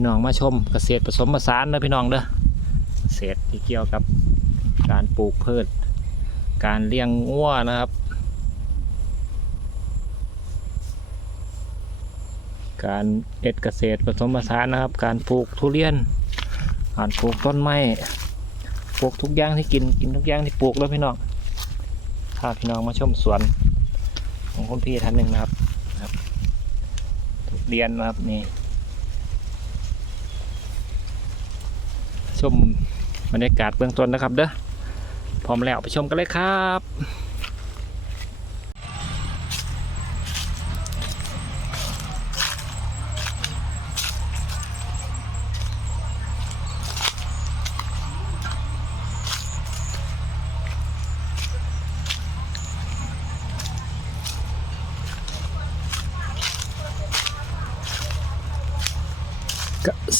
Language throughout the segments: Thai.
พี่น้องมาชมเกษตรผสมผสานเด้อพี่น้องเด้อเกษตรที่เกี่ยวกับการปลูกพืช การเลี้ยงงัวนะครับ การเอ็ดเกษตรผสมผสานนะครับ การปลูกทุเรียนการปลูกต้นไม้ปลูกทุกอย่างที่กินกินทุกอย่างที่ปลูกแล้วพี่น้องพาพี่น้องมาชมสวนของคุณพี่ท่านหนึ่งนะครับนะครับทุเรียนนะครับนี่ ชมบรรยากาศเบื้องต้นนะครับเด้อพร้อมแล้วไปชมกันเลยครับ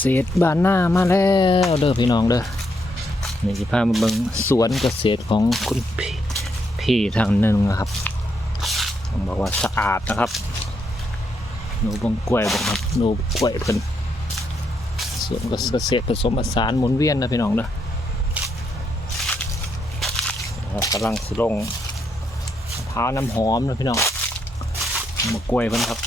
ษตรบ้านหน้ามาแล้วเด้อพี่น้องเด้อนี่จะพามาเบิ่งสวนเกษตรของคุณพี่พี่ทางหนึ่งนะครับต้องบอกว่าสะอาดนะครับหนูบงกล้วยบอกครับหนูกล้วยเพิ่นสวนเกษตรผสมผสานหมุนเวียนนะพี่น้องเด้อกำลังสิลงมะพร้าวน้ำหอมนะพี่น้องมะกล้วยเพิ่นครับ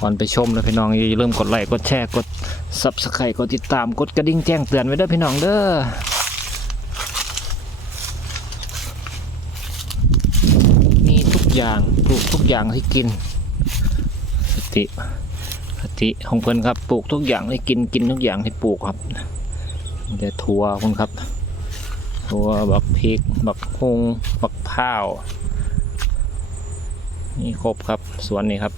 ก่อนไปชมนะพี่น้องอย่าลืมกดไลค์กดแชร์กด subscribe กดติดตามกดกระดิ่งแจ้งเตือนไว้เด้อพี่น้องเด้อมีทุกอย่างปลูกทุกอย่างที่กินสติสติของเพิ่อนครับปลูกทุกอย่างที่กินกินทุกอย่างที่ปลูกครับเดี๋ยวถั่วคุณครับถั่วบักพริกบักฮุงบักพร้าวนี่ครบครับสวนนี้ครับ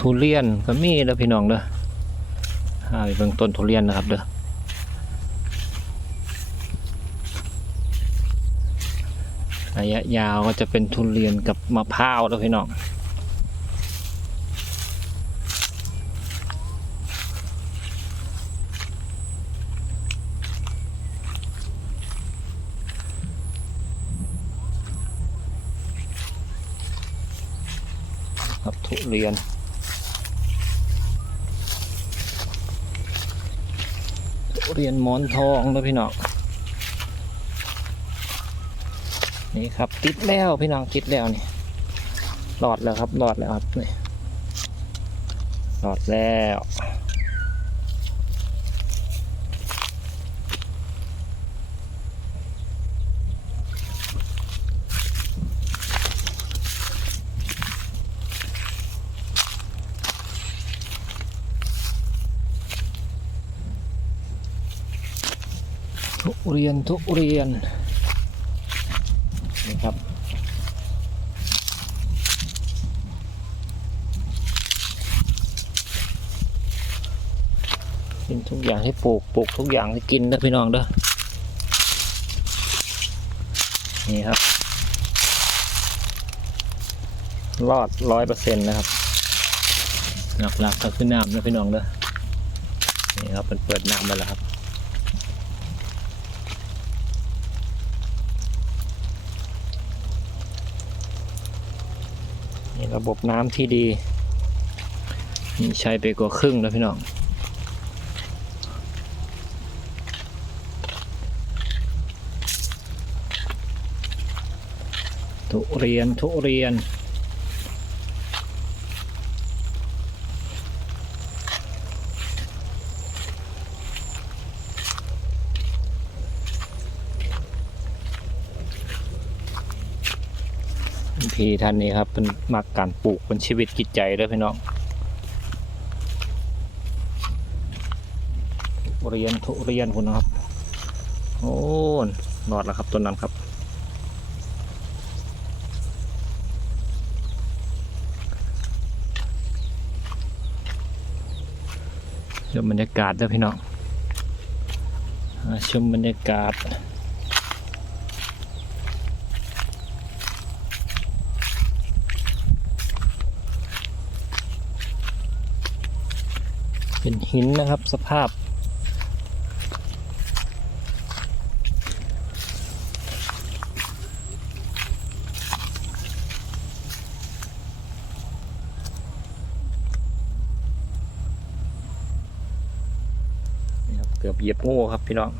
ทุเรียนก็มีเด้อพี่น้องเด้อหาไปเบิ่งต้นทุเรียนนะครับเด้อระยะยาวก็จะเป็นทุเรียนกับมะพร้าวเด้อพี่น้องครับทุเรียน เรียนหมอนทองนะพี่น้องนี่ครับติดแล้วพี่น้องติดแล้วนี่หลอดแล้วครับหลอดแล้วครับนี่หลอดแล้ว ทุเรียนทุเรียนนี่ครับกินทุกอย่างที่ปลูกปลูกทุกอย่างที่กินนะพี่น้องเด้อนี่ครับ รอดร้อยเปอร์เซ็นต์นะครับหลักๆก็คือน้ำนะพี่น้องเด้อนี่ครับเป็นเปิดน้ำไปแล้วครับ ระบบน้ำที่ดีมีใช้ไปกว่าครึ่งแล้วพี่น้องทุเรียนทุเรียน พี่ท่านนี้ครับเป็นมักการปลูกเป็นชีวิตจิตใจเด้อพี่น้องเรียนทุเรียนคุณนะครับ โอ้รอดแล้วครับต้นนั้นครับชมบรรยากาศเด้อพี่น้องชมบรรยากาศ เป็นหินนะครับสภาพ เกือบเหยียบงูครับพี่น้อง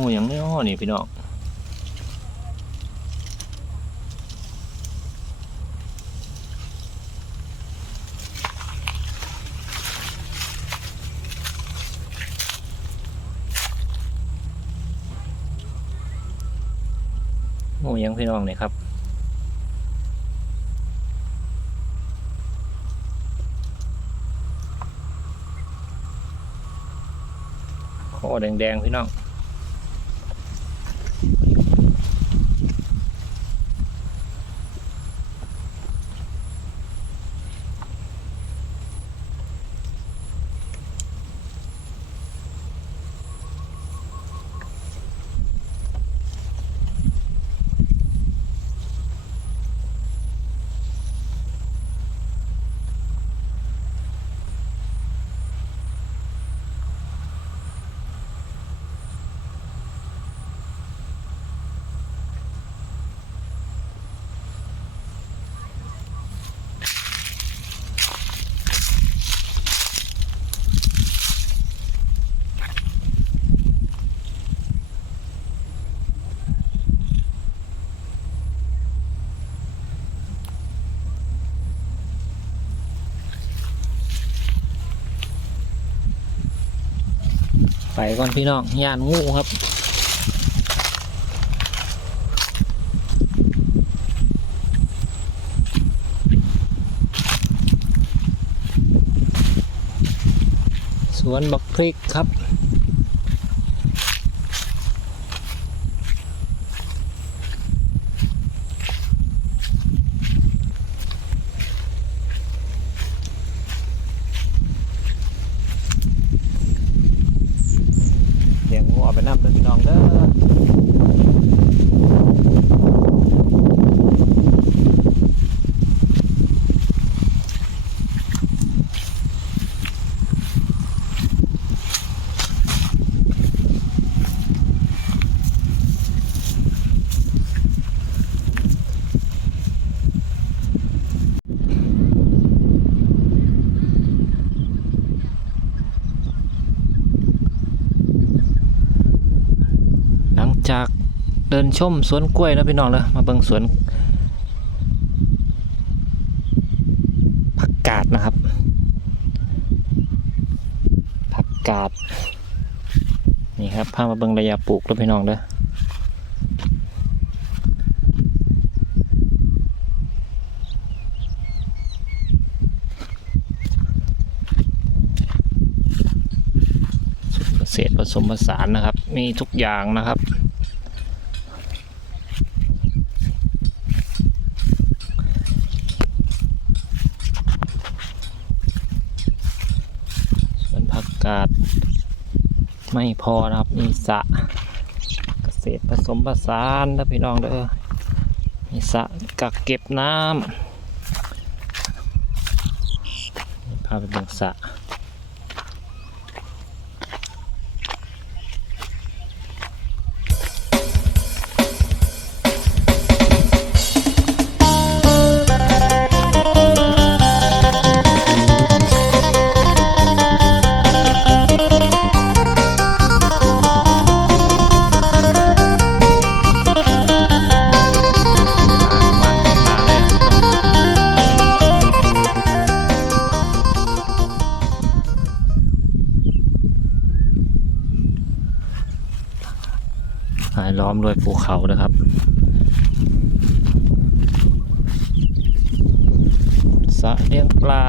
งูอย่างนี้อ้อนี่พี่น้องงูยังพี่น้องนี่ครับคอแดงๆพี่น้อง ไปก่อนพี่น้องยานงูครับสวนบักพริกครับ เลี้ยงงูเอาไปน้ำเด้อพี่น้องเด้อ เดินชมสวนกล้วยนะพี่น้องเลยมาเบิ่งสวนผักกาดนะครับ ผักกาด นี่ครับพามาเบิ่งระยะปลูกแล้วพี่น้องเด้อเกษผสมผสานนะครับ มีทุกอย่างนะครับ สวนผักกาด ไม่พอนะครับมีสระเกษตรผสมผสานนะพี่น้องเด้อมีสระกักเก็บน้ำพาไปเบิ่งสระ เขานะครับสะเลี้ยงปลา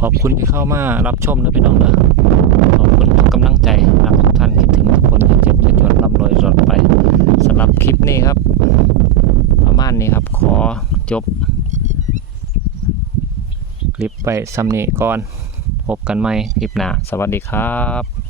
ขอบคุณที่เข้ามารับชมนะพี่น้องนะขอบคุณทุกกำลังใจรักทุกท่านคิดถึงทุกคนจะเจ็บจะจนร่ำรวยตลอดไปสำหรับคลิป จบ คลิปไปซ้ำนี้ก่อน พบกันใหม่คลิปหน้า สวัสดีครับ